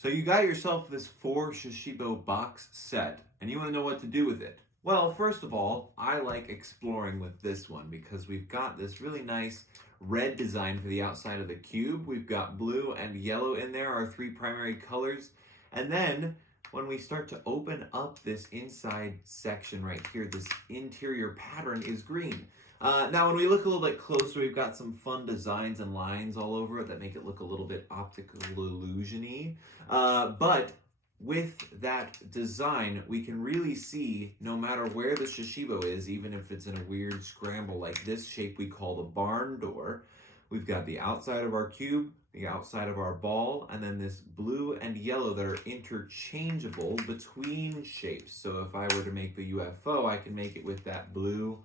So you got yourself this 4 Shashibo box set, and you want to know what to do with it. Well, first of all, I like exploring with this one because we've got this really nice red design for the outside of the cube. We've got blue and yellow in there, our 3 primary colors. And then when we start to open up this inside section right here, this interior pattern is green. Now, when we look a little bit closer, we've got some fun designs and lines all over it that make it look a little bit optical illusion-y. But with that design, we can really see no matter where the Shashibo is, even if it's in a weird scramble like this shape we call the barn door, we've got the outside of our cube, the outside of our ball, and then this blue and yellow that are interchangeable between shapes. So if I were to make the UFO, I can make it with that blue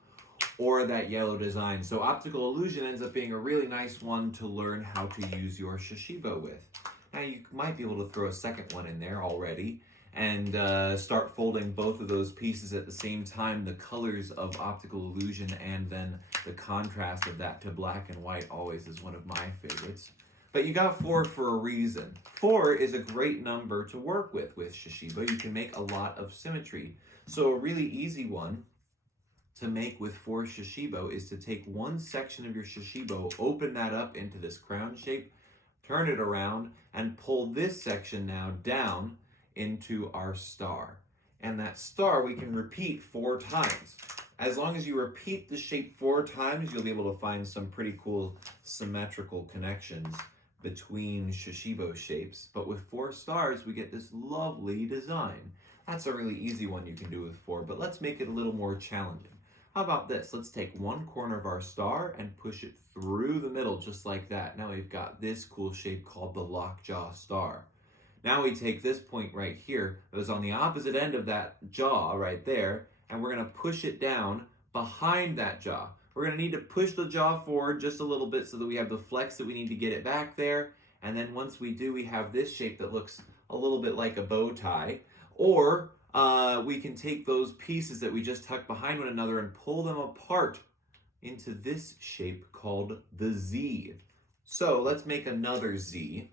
or that yellow design. So optical illusion ends up being a really nice one to learn how to use your Shashibo with. Now you might be able to throw a second one in there already and start folding both of those pieces at the same time, the colors of optical illusion and then the contrast of that to black and white always is one of my favorites. But you got 4 for a reason. 4 is a great number to work with Shashibo. You can make a lot of symmetry. So a really easy one to make with 4 Shashibo is to take one section of your Shashibo, open that up into this crown shape, turn it around, and pull this section now down into our star. And that star we can repeat 4 times. As long as you repeat the shape 4 times, you'll be able to find some pretty cool symmetrical connections between Shashibo shapes. But with 4 stars, we get this lovely design. That's a really easy one you can do with 4, but let's make it a little more challenging. How about this? Let's take one corner of our star and push it through the middle just like that. Now we've got this cool shape called the lockjaw star. Now we take this point right here that was on the opposite end of that jaw right there, and we're going to push it down behind that jaw. We're going to need to push the jaw forward just a little bit so that we have the flex that we need to get it back there. And then once we do, we have this shape that looks a little bit like a bow tie. Or we can take those pieces that we just tucked behind one another and pull them apart into this shape called the Z. So let's make another Z.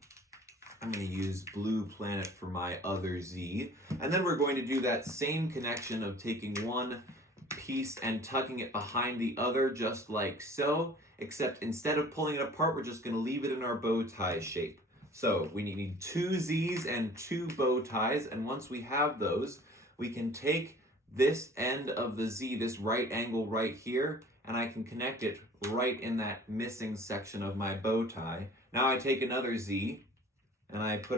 I'm going to use blue planet for my other Z. And then we're going to do that same connection of taking one piece and tucking it behind the other just like so, except instead of pulling it apart, we're just going to leave it in our bow tie shape. So we need 2 Z's and 2 bow ties, and once we have those, we can take this end of the Z, this right angle right here, and I can connect it right in that missing section of my bow tie. Now I take another Z, and I put